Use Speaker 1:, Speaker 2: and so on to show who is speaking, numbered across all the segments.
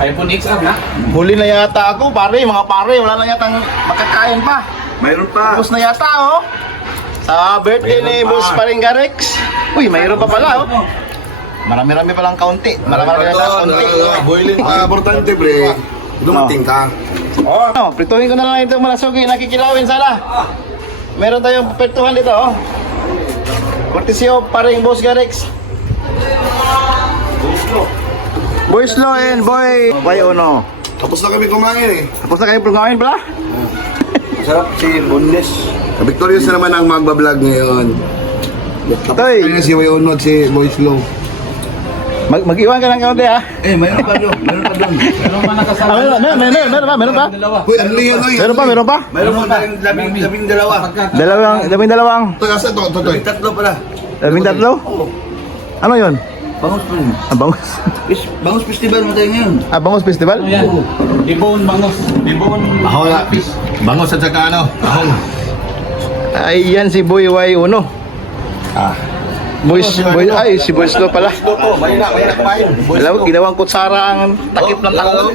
Speaker 1: iPhone XR na.
Speaker 2: Huli na yata ako, pare, mga pare, wala na yatang makakain pa.
Speaker 3: Mayroon pa.
Speaker 2: Tapos na yata, oh. Sa birthday ni Boss Paringa Rex. Uy, mayroon pa pala, oh. Marami-rami palang kaunti. Marami-rami na kaunti.
Speaker 3: Boiling pa. Importante, pre. Dumating ka.
Speaker 2: Oh, no, prituhin ko na lang itong malasugi. Nakikilawin sana. Meron tayong pertuhan dito, oh. Cortesio paring Boss Garex. Boy Slow and Boy Boy Uno.
Speaker 3: Tapos na kami kumain eh.
Speaker 2: Tapos na kayo prugamin pala?
Speaker 3: Masarap si Bundes. Victorious na naman ang magbablog ngayon.
Speaker 2: Toy,
Speaker 3: Kaya si Wayonod, si Boy Slow.
Speaker 2: mag mag-iwan ka ng kaunti, ah.
Speaker 3: Eh, mayroon pa doon. Mayroon pa doon.
Speaker 1: Meron pa
Speaker 2: Ah,
Speaker 1: nakasama.
Speaker 2: meron, meron, meron, meron pa, meron pa.
Speaker 3: Uy, ano yun? Uy,
Speaker 2: Meron pa, meron pa.
Speaker 3: Mayroon pa labing, labing dalawa.
Speaker 2: Dalawang, labing dalawang,
Speaker 3: Ito, kasi ito, ito, ito. Tatlo pala.
Speaker 2: labing tatlo. Ano yun?
Speaker 3: Bangus pa rin.
Speaker 2: Ah, bangus.
Speaker 3: Is, Bangus Festival mo tayo ngayon.
Speaker 2: Ah, bangus festival?
Speaker 1: Ano yan? Dibon bangos. Dibon
Speaker 3: Ako na.
Speaker 1: lapis.
Speaker 3: Bangus at saka ano? Ahong.
Speaker 2: Ay, yan si Boy Y Uno.
Speaker 3: Ah.
Speaker 2: Boy, boy, ay, si Boy Slow pala.
Speaker 3: Opo, may na, may na kumain.
Speaker 2: Alam mo, ginawang kutsara ang takip ng tao.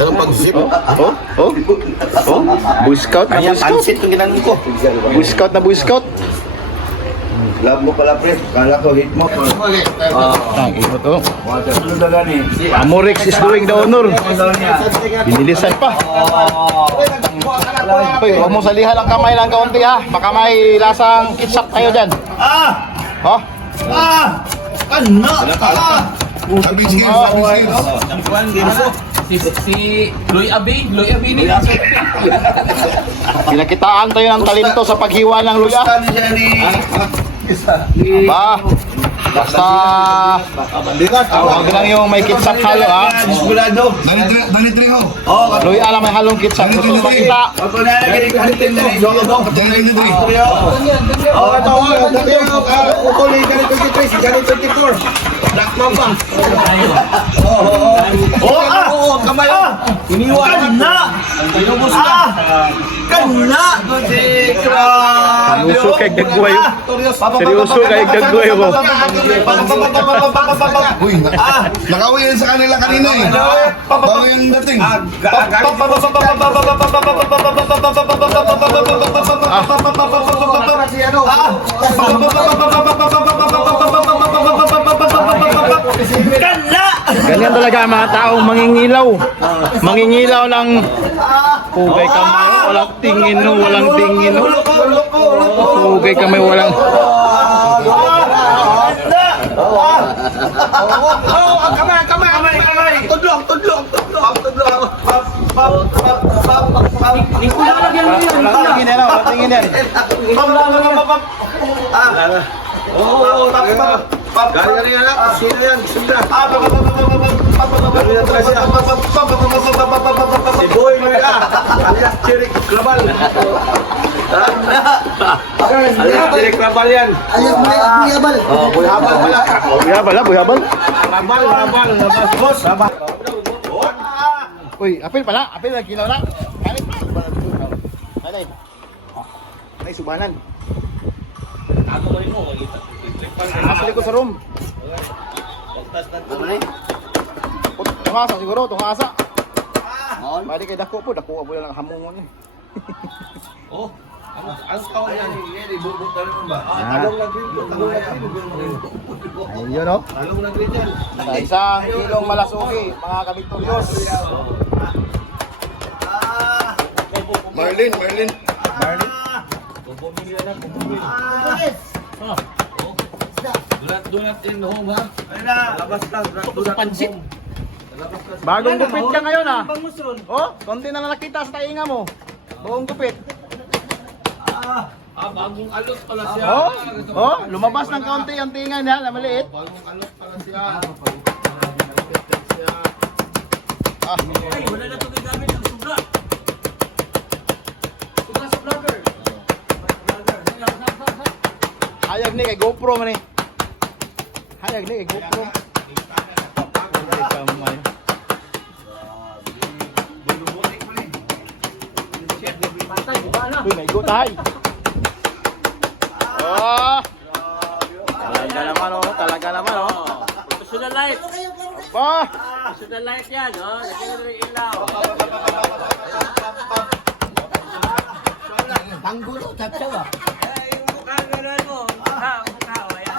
Speaker 3: Yan ang pag-zip.
Speaker 2: Oh, oh, oh. Boy Scout na Boy Scout. Boy Scout na Boy Scout.
Speaker 3: Love mo pala, pre. Kala ko hit mo.
Speaker 2: Ang ito to.
Speaker 3: Ano na gani?
Speaker 2: Amorix is doing the honor. Binilisan pa. Uy, huwag mo salihan ang kamay ng kaunti ha. Baka may lasang ketchup kayo dyan.
Speaker 3: Ah!
Speaker 2: Oh,
Speaker 3: Ah! Ano? Ah! Sabi skills, sabi skills.
Speaker 1: Si, si Loy Abi. Loy Abi ni.
Speaker 2: pinakitaan tayo ng talento sa paghiwa ng luya.
Speaker 3: Siya ni...
Speaker 2: Ba, basta huwag lang yung may ketchup halo ha.
Speaker 3: Sigurado. Dali triho. Oh,
Speaker 2: Luya lang may halong ketchup. Gusto mo makita?
Speaker 3: Ako na lagi kalitin na rin. Dali triho. Oh, ito. Ukuli ka nito 23, ka nito 24. Black Mamba. Oh, ah! Oo, kamay. Iniwan na. Inubos na. Grabe.
Speaker 2: Seryoso kay Gagway. Seryoso kay Gagway ko.
Speaker 3: Uy, ah, nakauwi yan sa kanila kanina eh. Bago yung dating.
Speaker 2: Ganyan talaga ang mga taong mangingilaw. Mangingilaw ng Pugay kamay, walang tingin no, walang tingin no. Pugay kamay, walang... Walang tingin yan, walang tingin yan.
Speaker 3: Gari-gari na lang. Sino yan? Sino yan? Si Boy Luya. Alias Chirik Global. Alias Chirik Global yan.
Speaker 4: Kuyabal.
Speaker 3: Oh, Boy Habal pala.
Speaker 2: Buyabal ha, buyabal.
Speaker 3: Habal, habal. Boss.
Speaker 2: Uy, apil pala, apil na kilaw na. Kalit pa. Kalit. Ay, subanan. Nasa likod sa room. Tungasa siguro, tungasa. Bali kay dako po, dako po lang hamongon eh.
Speaker 3: Oh, ano ano ka yan? Hindi bubuk tayo ba? Talong lang dito, talong lang dito.
Speaker 2: Ayun no.
Speaker 3: Talong lang dito.
Speaker 2: Sa isang kilong malasuki, mga kabiktoryos.
Speaker 3: Marlin, Marlin.
Speaker 1: Donut, donut in home ha.
Speaker 3: Ayun na, labas lang.
Speaker 1: Pansit.
Speaker 2: Bagong gupit ka ngayon ah. Oh, konti na lang nakita sa tainga mo. Buong gupit.
Speaker 1: Ah, bagong alot pala siya.
Speaker 2: Oh, oh, lumabas ng kaunti yung tinga niya na maliit.
Speaker 1: Bagong alot pala siya.
Speaker 2: Ah,
Speaker 1: Wala na ito gamit ang suga. Suga sa vlogger.
Speaker 2: Hayag ni kay GoPro man eh. Hayag ni kay GoPro. Ay, kamay. Uy, may gutay. Oh! Talaga naman oh, talaga naman oh.
Speaker 1: Professional life.
Speaker 2: Pa!
Speaker 1: Suda light yan, oh. Lagyan na ng ilaw.
Speaker 4: Panggulo, tatsaw ah.
Speaker 1: Eh, yung mukha gano'n mo. Mukha, oh, ayan.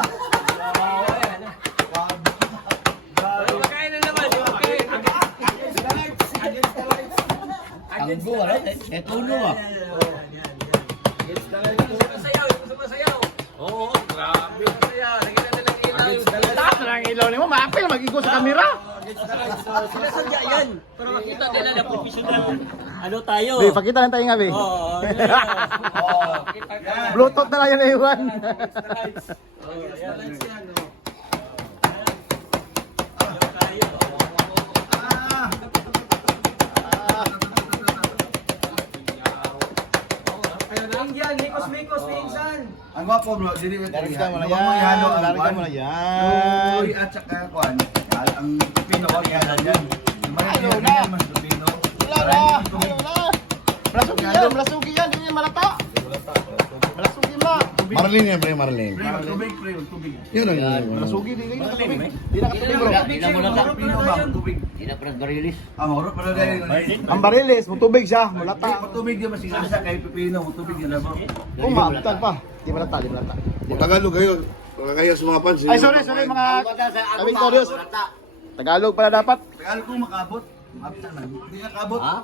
Speaker 1: Ayan. Oh, Makain na naman, yung makain.
Speaker 4: Panggulo, wala. Etulo ah.
Speaker 1: Sumasayaw, yung sumasayaw. Oo, grabe. Sumasayaw, lagyan na ng ilaw. yung.
Speaker 2: Taas na ang ilaw ni mo. Maapil, mag-igo sa kamera.
Speaker 1: Sinasadya yan. Pero makita nila na professional. Ano tayo?
Speaker 2: Be, pakita lang tayo nga, be.
Speaker 1: Oo.
Speaker 2: Bluetooth na lang yun, Iwan.
Speaker 1: Oh, oh. Ano.
Speaker 3: Ang gwapo bro, dili mo
Speaker 2: Larik ka mo na yan.
Speaker 3: ang
Speaker 2: Larik ka
Speaker 3: kwan.
Speaker 2: mo na yan.
Speaker 3: uri at saka kwan. Ang Pino ko ihalo yan. Yung ihalo
Speaker 2: na. Wala na. Wala na. Malasugi yan. Malasugi yan. Hindi malata. Malasugi ma.
Speaker 5: Marlene yan, pre, Marlene.
Speaker 3: Pre, tubig, pre, tubig.
Speaker 5: Yun ang yun.
Speaker 2: Malasugi. Di na katubig. Di na katubig, bro.
Speaker 4: Hindi na mula ta.
Speaker 3: Pino ba? Tubig.
Speaker 4: Hindi na pala barilis.
Speaker 3: Ah.
Speaker 2: Ang barilis, tubig siya. Malata.
Speaker 3: Tubig din masigasa kay Pipino, tubig din bro.
Speaker 2: Kung maabtan pa. Di malata, di malata.
Speaker 5: Tagalog kayo. Baka kayo sa mga fans.
Speaker 2: Ay, sorry, sorry mga kaming Torios. Tagalog pala dapat.
Speaker 3: Tagalog kung makabot. Mabtan man. Hindi nakabot.
Speaker 4: Ha?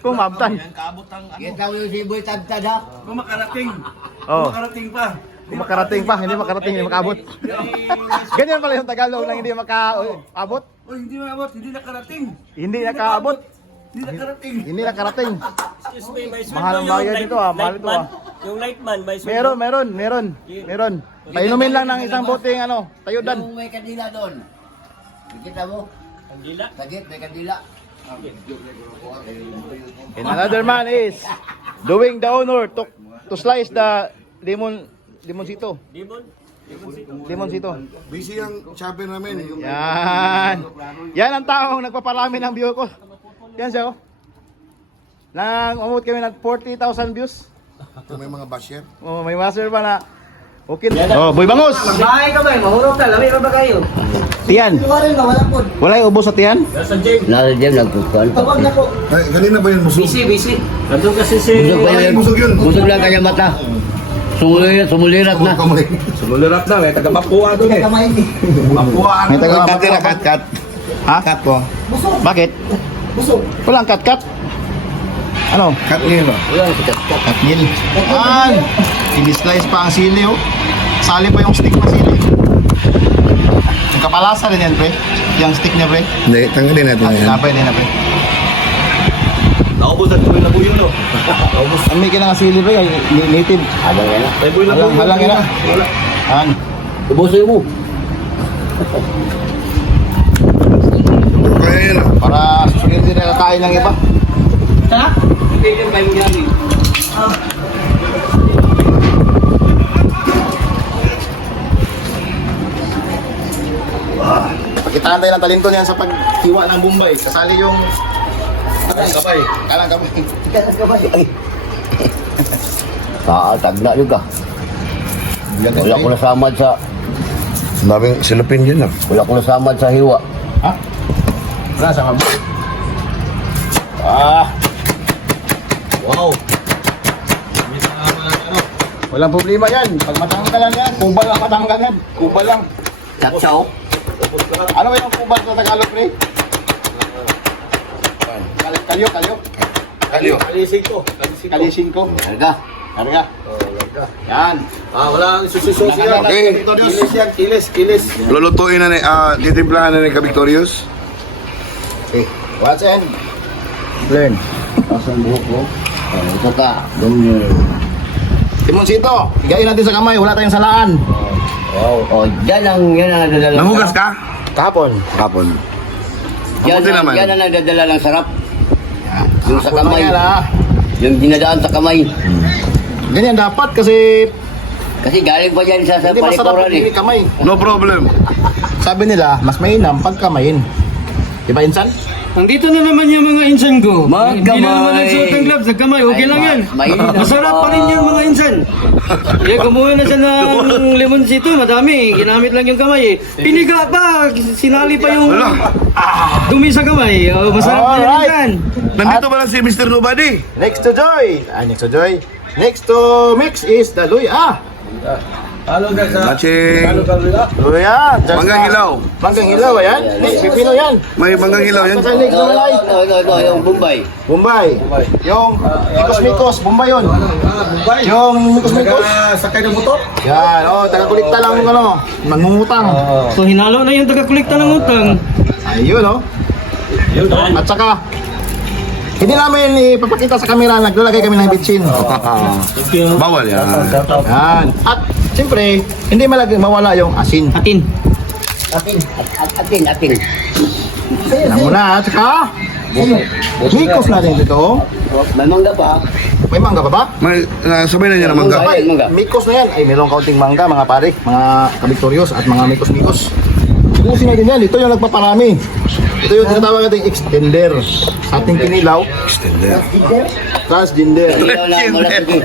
Speaker 2: Kung maabtan.
Speaker 3: Kabot ang ano.
Speaker 4: Mo yung si Boy Tagtad ha?
Speaker 3: Kung makarating.
Speaker 2: Oh.
Speaker 3: Kung makarating pa.
Speaker 2: Kung makarating pa, hindi makarating, hindi makabot. Ganyan pala yung Tagalog na hindi makaabot.
Speaker 3: Oh, hindi makabot, hindi nakarating.
Speaker 2: Hindi nakaabot.
Speaker 3: Hindi nakarating.
Speaker 2: Hindi nakarating.
Speaker 1: Excuse me, may sweldo
Speaker 2: Mahal ang bayad
Speaker 1: light-
Speaker 2: nito, ah. Mahal ito, ah.
Speaker 1: Yung lightman, may sweldo.
Speaker 2: Meron, meron, meron, meron. Painumin lang ng isang boteng ano, tayudan.
Speaker 4: Yung may kandila doon. Kita mo?
Speaker 1: Kandila.
Speaker 4: Sagit, may kandila.
Speaker 2: And another man is doing the honor to, to slice the lemon limoncito.
Speaker 1: Dimon.
Speaker 2: Limoncito.
Speaker 5: Busy ang champion namin. Yung
Speaker 2: Yan. Yan ang taong nagpaparami ng view ko. Yan siya oh. Nang umot kami ng 40,000 views.
Speaker 5: Kung may mga basher.
Speaker 2: Oh, may master pa na Okay. Oh, Boy Bangus.
Speaker 1: Bahay ka ba? Mahurog ka. Lami ka ba kayo?
Speaker 2: Tiyan. Wala yung ubos sa tiyan?
Speaker 1: Nasa James.
Speaker 4: Nasa dyan nagkukuhan.
Speaker 5: Ay, ganina ba yun musog?
Speaker 1: Busy, busy. Nandun kasi si...
Speaker 4: Busog pa
Speaker 5: Ay,
Speaker 4: yan.
Speaker 5: busog yun.
Speaker 4: Busog lang kanya mata. Sumulirat, sumulirat na.
Speaker 3: Sumulirat na, may taga-mapuha doon eh. Mapuhaan.
Speaker 2: May taga
Speaker 5: Cut nila, cut, cut.
Speaker 2: Ha?
Speaker 5: Cut po.
Speaker 2: Bakit? Walang cut-cut. Ano?
Speaker 5: Cut nila.
Speaker 2: Katnil. Yan. I-slice pa ang sili oh. Sali pa yung stick na sili. Yung kapalasa rin yan, pre. Yung stick niya, pre.
Speaker 5: Hindi, tanggalin natin yan.
Speaker 2: Napay din na, pre.
Speaker 3: Naubos na tuloy na buyo no.
Speaker 2: Ang may kinang sili, pre. ay Native.
Speaker 4: Ano yan?
Speaker 3: Buyo na
Speaker 2: Halang,
Speaker 3: buyo.
Speaker 2: halang yan ah. Yan.
Speaker 4: Ubusoy mo.
Speaker 5: Kaya ah.
Speaker 2: Para susunod din na kain ng iba.
Speaker 1: Bigyan kayo yan eh.
Speaker 2: Tayo ng talento niyan sa paghiwa ng Bombay. Kasali yung... Kalang kapay. Kalang kapay.
Speaker 4: Ah, tagna juga. Wala ko nasamad sa
Speaker 5: Ang daming silupin dyan ah.
Speaker 4: wala ko nasamad sa hiwa.
Speaker 2: Ha? Wala sa mabuk. Ah.
Speaker 3: Wow.
Speaker 2: Walang problema yan. Pag matanggalan yan, kubal lang matanggalan. Kubal lang.
Speaker 4: Tatsaw.
Speaker 2: Ano ba yung kubal sa Tagalog, pre? Kal- Kalyo, kalyo.
Speaker 5: Kalyo.
Speaker 3: Alisig ko.
Speaker 2: Kalising ko.
Speaker 4: Karga.
Speaker 2: Karga. Yan.
Speaker 3: Ah, wala ang susi-susi yan.
Speaker 5: Okay.
Speaker 3: Kilis yan, kilis, kilis.
Speaker 5: Lulutuin na ni, ah, titimplahan na ni Ka-Victorious.
Speaker 2: Okay. What's end? Learn.
Speaker 4: Asan buhok ko? Oh, ito ka. Ganyan.
Speaker 2: Timoncito, higain natin sa kamay. Wala tayong salaan.
Speaker 4: Wow. Oh, yan ang yan ang nagdadala. ng
Speaker 5: Nahugas
Speaker 4: sarap.
Speaker 5: ka?
Speaker 2: Kapon.
Speaker 5: Kapon.
Speaker 4: Yan, ang,
Speaker 5: naman.
Speaker 4: yan ang nagdadala ng sarap. Yung sa kamay.
Speaker 2: Na.
Speaker 4: Yung dinadaan sa kamay.
Speaker 2: Ganyan dapat kasi
Speaker 4: Kasi galing pa yan sa, sa
Speaker 2: hindi
Speaker 4: palikuran eh.
Speaker 2: kamay.
Speaker 5: No problem.
Speaker 2: Sabi nila, mas mainam pag kamayin. Di ba, Insan?
Speaker 6: Nandito na naman yung mga insan ko.
Speaker 4: Mga
Speaker 6: Hindi na naman
Speaker 4: kamay.
Speaker 6: nagsuot ng gloves, nagkamay, okay lang yan.
Speaker 4: mainit na
Speaker 6: Masarap pa rin yan mga insan. Eh, kumuha na siya ng lemonsito, madami. Ginamit lang yung kamay eh. Piniga pa, sinali pa yung dumi sa kamay. Oh, masarap pa yan
Speaker 2: Alright.
Speaker 6: insan.
Speaker 5: Nandito ba lang si Mr. Nobody?
Speaker 2: Next to Joy. Ah, next to Joy. Next to Mix is the Luya.
Speaker 4: Halo guys.
Speaker 5: Matching.
Speaker 2: Luya. just
Speaker 5: Manggang
Speaker 2: na-
Speaker 5: hilaw.
Speaker 2: Manggang hilaw, ayan. Ni, Pipino yan.
Speaker 5: May manggang hilaw yan.
Speaker 2: Sa next na malay.
Speaker 4: Ito, ito, ito, yung Bombay.
Speaker 2: Bombay. Yung Mikos Mikos, Bombay yun. Yung Mikos Mikos.
Speaker 4: Sakay ng motor.
Speaker 2: Yan, oh, taga-kulikta lang ano, mangungutang.
Speaker 6: So, hinalo na yung taga-kolekta ng utang.
Speaker 2: Ayun, oh. At saka, hindi namin ipapakita sa kamera, naglalagay kami ng bitchin.
Speaker 5: Bawal yan.
Speaker 2: Yan. At, siyempre, hindi malagay, mawala yung asin.
Speaker 6: Atin.
Speaker 4: Atin, atin, atin.
Speaker 2: Yan muna, at saka, Mikos natin dito.
Speaker 4: May mangga pa.
Speaker 2: May mangga pa ba?
Speaker 5: May, nasabay na niya ng mangga.
Speaker 4: Ay, mangga.
Speaker 2: Mikos na yan. Ay, mayroong kaunting mangga, mga pare, mga kabiktoryos at mga mikos-mikos. Ubusin natin yan. Ito yung nagpaparami. Ito yung tinatawag natin extender. Sa ating kinilaw,
Speaker 5: Extender.
Speaker 2: transgender.
Speaker 4: Wala sige.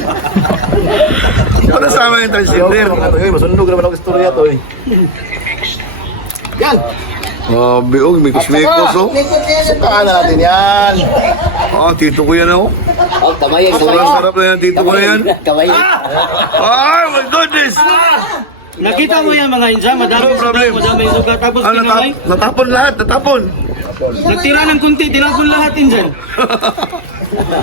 Speaker 5: Ano sama yung transgender?
Speaker 2: Ay, masundog naman ang istorya to eh. Yan.
Speaker 5: Oh, biog, may kusmikos oh.
Speaker 2: Sukaan na natin yan.
Speaker 5: Ah, tito ko yan oh.
Speaker 4: Oh, kamayin,
Speaker 5: Sobrang
Speaker 4: kamayin.
Speaker 5: sarap na yan, tito ko na yan.
Speaker 4: Kamayin.
Speaker 5: Ay, my goodness!
Speaker 6: Nakita mo yan mga insan, madami
Speaker 5: No problem.
Speaker 6: madami yung sugat. Tapos
Speaker 5: Ah,
Speaker 6: kinamay,
Speaker 5: natap natapon
Speaker 6: nagtira ng kunti, tinapon lahat insan.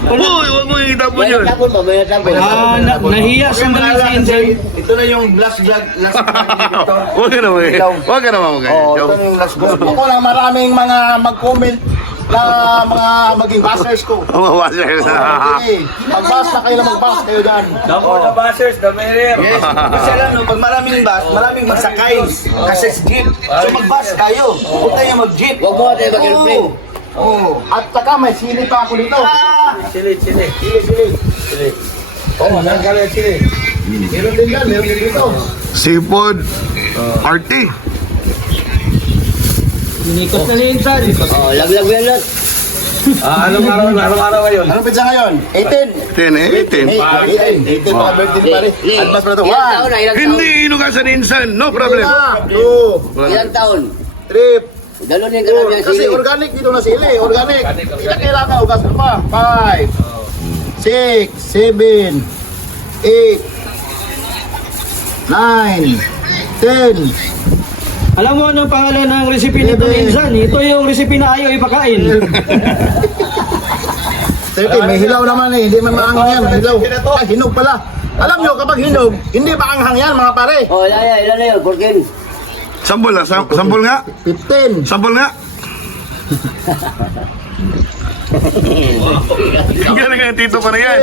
Speaker 5: Uy, huwag mo yung itapon yun.
Speaker 4: tapon pa, may tapon.
Speaker 6: Ah, na, nahiya sandali si insan.
Speaker 2: Ito na yung last vlog, last vlog.
Speaker 5: Huwag ka naman, huwag ka naman
Speaker 2: Oh, ito na yung last vlog. Gusto ko lang maraming mga mag-comment na mga maging bashers ko.
Speaker 5: Mawasya
Speaker 2: Sige, mag-bash na kayo na mag-bash kayo dyan.
Speaker 4: Damo na bashers, damirir.
Speaker 2: Yes, kasi alam nyo, pag maraming bash, maraming magsakay. Kasi jeep. So mag-bash kayo. Huwag kayo mag-jeep.
Speaker 4: Huwag mo tayo mag-airplane.
Speaker 2: Oo. At saka may sili pa ako dito.
Speaker 4: Sili, sili.
Speaker 2: Sili, sili.
Speaker 4: Oh, nanggaling sili.
Speaker 2: Meron din yan, meron din dito.
Speaker 5: Seafood party.
Speaker 6: Nikos na ni insan.
Speaker 4: Oh, laglag yan lahat.
Speaker 3: Ah, anong araw, anong araw ngayon?
Speaker 2: Anong pizza ngayon? 18.
Speaker 5: 10 eh, 18.
Speaker 2: 18. 18 mga birthday pare. Advance pa na ito.
Speaker 4: Ilang taon na, ilang taon?
Speaker 5: Hindi inugasan ni Insan, no problem.
Speaker 4: Ilang taon?
Speaker 2: Three.
Speaker 4: Dalon yung
Speaker 2: Four.
Speaker 4: karami ang
Speaker 2: Kasi
Speaker 4: sili.
Speaker 2: organic dito na sili. Organic. Kita kailangan ugas pa. Five. Six. Seven. Eight. Nine. Ten.
Speaker 6: Alam mo anong pangalan ng recipe nito ni insan? Ito yung recipe na ayaw ipakain.
Speaker 2: Thirteen. May hilaw naman eh. Hindi man maanghang yan. Hilaw. Ay, hinog pala. Alam nyo, kapag hinog, hindi maanghang yan mga pare.
Speaker 4: Oh, ilan yan, ilan na yun, Porkin?
Speaker 5: Sambol na, sam- sambol nga.
Speaker 2: Fifteen.
Speaker 5: Sambol nga. Gano'n nga yung tito pa na yan.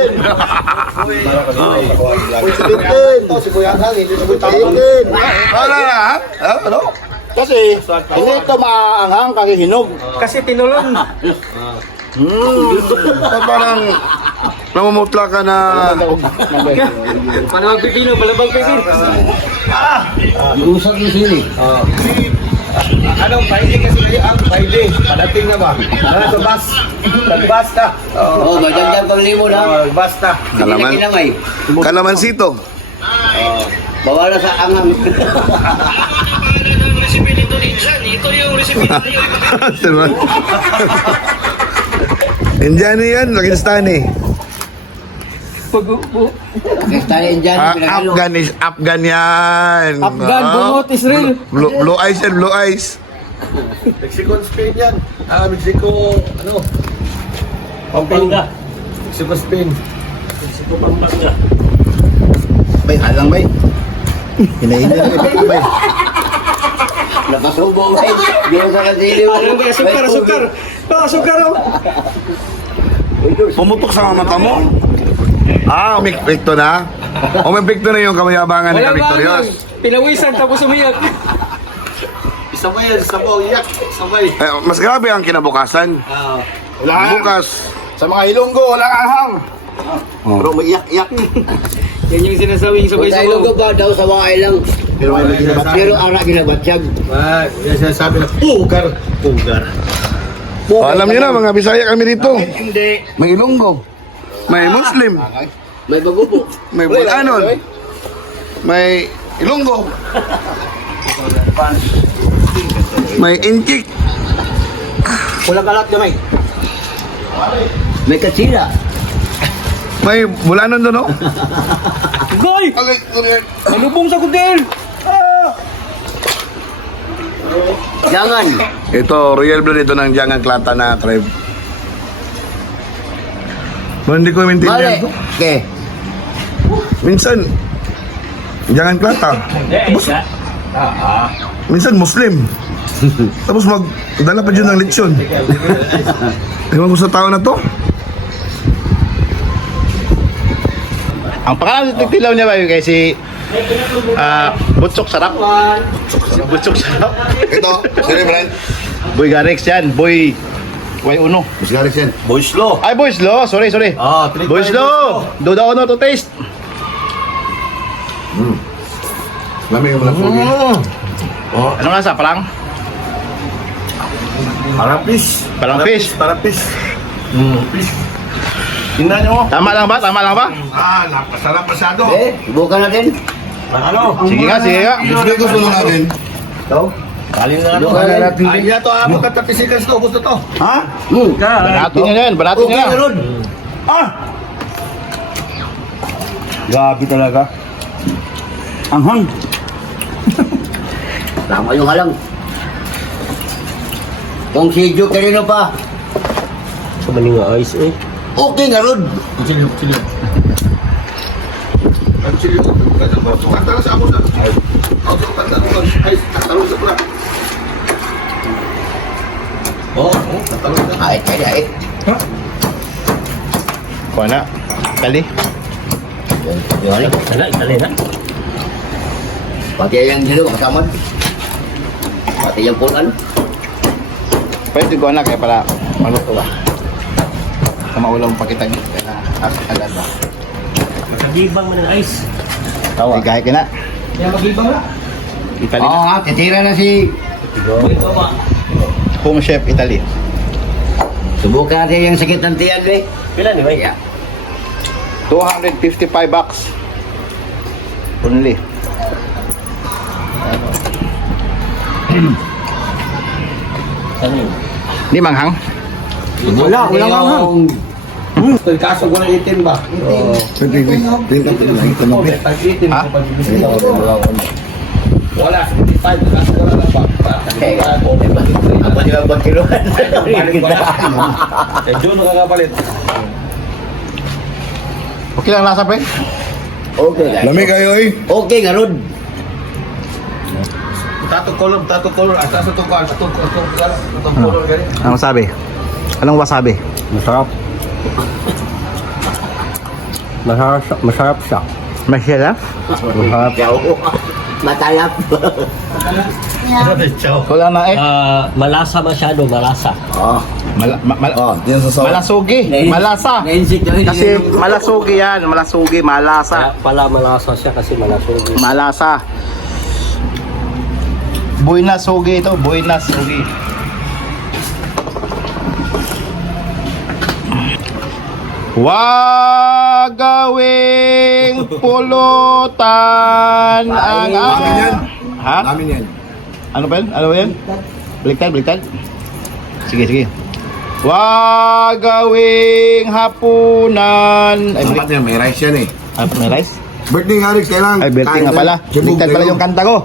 Speaker 5: Wala na ha? Ah, Ano?
Speaker 2: Kasi, hindi ito maanghang kasi hinog.
Speaker 6: Kasi tinulon.
Speaker 5: Ba't parang namumutla ka na
Speaker 6: Palabag pipino, palabag pipino.
Speaker 4: Usap mo sili.
Speaker 3: Anong Friday kasi ang Friday? Padating na ba? Ano sa bus? Nag-bus na.
Speaker 4: Oh, magandang pang limo na.
Speaker 3: Oh, na.
Speaker 5: Kalaman. Kalamansito.
Speaker 4: Bawal na sa angang.
Speaker 6: Recipe nito ni insan. Ito yung recipe na ayaw ipakain.
Speaker 5: Diba? Indiano yan, Pakistani.
Speaker 6: Pag-upo.
Speaker 4: Kastanin dyan,
Speaker 5: Ah. Afghan is Afghan yan.
Speaker 6: Afghan,
Speaker 5: Ah.
Speaker 6: bungot, Israel.
Speaker 5: Blue, blue eyes yan, blue eyes.
Speaker 3: Mexico Spain yan. Ah, Mexico, ano? Pampanga. Mexico Spain.
Speaker 2: Bay, halang bay. Hinahin na yung bay.
Speaker 4: Nakasubo ba? Hindi mo sa kasili mo.
Speaker 6: Ano ba? Sukar, sukar. Ah, sukar oh.
Speaker 5: Pumutok sa mga mata mo. Ah, umikpikto na. Umipikto na yung kamayabangan ni
Speaker 6: Wala ba?
Speaker 5: Victorious.
Speaker 6: Pinawisan tapos umiyak.
Speaker 2: Isa pa yan, isa pa, iyak. Isa pa eh.
Speaker 5: Eh, mas grabe ang kinabukasan.
Speaker 2: Wala
Speaker 5: Bukas.
Speaker 2: Sa mga ilonggo, wala ahang.
Speaker 5: Oh.
Speaker 2: Pero may iyak-iyak.
Speaker 6: Yan yung sinasawing
Speaker 4: Kung tayo
Speaker 6: sabay-sabaw.
Speaker 4: ba daw sa mga ilang.
Speaker 2: Pero lagi na
Speaker 4: Pero ara ginabatsyag.
Speaker 3: Ah, yan sinasabi na pugar. Pugar.
Speaker 5: O, alam niyo na, mga Bisaya kami dito.
Speaker 7: Hindi.
Speaker 5: May Ilonggo. May Muslim.
Speaker 4: May bagubo.
Speaker 5: May Bulanon. May Ilonggo. May Inchik.
Speaker 4: Kulang kalat gamay. May katsila.
Speaker 5: May Bulanon doon, no?
Speaker 4: Goy!
Speaker 5: Alay, alay.
Speaker 4: Malubong sa kudel! Jangan!
Speaker 5: Ito, royal blood ito ng Jangan Klata na tribe. Ba, hindi ko maintindihan to.
Speaker 4: Okay.
Speaker 5: Minsan, Jangan Klata. Tapos, minsan Muslim. Tapos magdala pa dyan ng lechon. Ewan ko sa tao na to.
Speaker 2: Ang pangalan ng tilaw niya ba yung kay si ah, Butsok Sarap? Butsok Sarap.
Speaker 7: Ito, sino yung brand?
Speaker 2: Boy Garex yan. Boy Way Uno.
Speaker 7: Mas garis yan.
Speaker 3: Boys Law.
Speaker 2: Ay, Boys Lo. Sorry, sorry.
Speaker 3: Ah, pinig
Speaker 2: Boys
Speaker 3: tayo,
Speaker 2: Lo. Do the honor to taste.
Speaker 7: Lamig yung walang pogi.
Speaker 2: Ano nga sa palang?
Speaker 3: Parang fish.
Speaker 2: Parang fish.
Speaker 3: Parang fish. Mm, fish. Tingnan nyo.
Speaker 2: Tama lang ba? Tama lang ba?
Speaker 3: Ah, napasarap masyado.
Speaker 4: Eh, subukan natin.
Speaker 3: Ano?
Speaker 2: Sige nga, sige nga.
Speaker 7: Gusto gusto na natin.
Speaker 3: Kaling na ito.
Speaker 4: Subukan natin.
Speaker 3: Ay, yato, ah, magkatapisikan to. Gusto to.
Speaker 4: Ha? Hmm.
Speaker 2: Banatin niya yan. Banatin
Speaker 4: Okay,
Speaker 2: niya.
Speaker 4: Rod.
Speaker 3: Ah!
Speaker 4: Grabe talaga. Anghang. Tama yung halang. Kung si Joe kanino pa.
Speaker 3: Kumani nga ayos eh.
Speaker 4: Okay nga, Rod.
Speaker 3: Silyo, silyo. Ang silyo. Tukatala sa ako na. Ako, tukatala ko. Ay, tatalo sa pula. Oo, oo, tatalo sa.
Speaker 4: Ay, ay, ay.
Speaker 2: Kuha na. Kali.
Speaker 4: Yun.
Speaker 3: Dala, dali na.
Speaker 4: Pati yung dito, kasama. Pati yung punan.
Speaker 2: Pwede ko na kaya para maluto ba. Sa maulang pakitag. Kaya agad ba.
Speaker 3: Nakagibang mo ng ice.
Speaker 2: Tawa. Ay, ka na.
Speaker 3: Yan, magibang na.
Speaker 2: Italy
Speaker 4: Oo
Speaker 2: na.
Speaker 4: nga, titira na si...
Speaker 3: Ito ba?
Speaker 2: Home chef Italy.
Speaker 4: Subukan natin yung sakit ng tiyan, eh.
Speaker 3: Pila ni Bay?
Speaker 2: 255 bucks. Only.
Speaker 3: Ano?
Speaker 2: Di manghang.
Speaker 4: Wala, wala nga nga.
Speaker 3: Ito'y kaso ko na itin ba?
Speaker 2: Ha?
Speaker 3: ko pag Wala, 55, kaso wala na ba? Ako.
Speaker 4: Ako di ba pagkiluan?
Speaker 3: Balik ba? Eh, June nakakapalit.
Speaker 2: Okay lang lasa, pre?
Speaker 4: Okay, guys.
Speaker 5: Lamig kayo eh.
Speaker 4: Okay nga, Rod.
Speaker 3: Tato color, tato color, asa sa tukar, sa tukar, sa tukar, sa color gani.
Speaker 2: Anong sabi? Anong wasabi?
Speaker 3: Masarap. Masarap, masarap siya.
Speaker 2: Masarap?
Speaker 4: Masarap. Matalap.
Speaker 2: Wala na eh.
Speaker 3: Ah, malasa masyado, malasa.
Speaker 4: Oh.
Speaker 2: Mala, ma, mal-
Speaker 7: Oh, yan sa sawa.
Speaker 2: malasugi. Malasa. Kasi malasugi yan. Malasugi,
Speaker 3: Kaya
Speaker 2: malasa.
Speaker 3: pala malasa siya kasi malasog.
Speaker 2: Malasa. Buinas sugi ito. Buinas sugi. Wag gawing pulutan ang
Speaker 7: Namin yan.
Speaker 2: Ha?
Speaker 7: Namin yan.
Speaker 2: Ano ba yan? Ano ba yan? Baliktad, baliktad. Sige, sige. Wag gawing hapunan. Ay,
Speaker 7: Dapat yan, may rice yan eh.
Speaker 2: Ah, may rice?
Speaker 7: Birthday nga, Alex, kailangan.
Speaker 2: Ay, birthday nga pala. Baliktad pala yung kanta ko.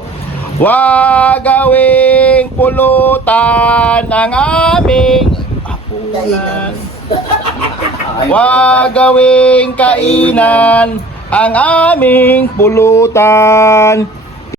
Speaker 2: Wag gawing pulutan ang aming hapunan. Wag gawing kainan ang aming pulutan.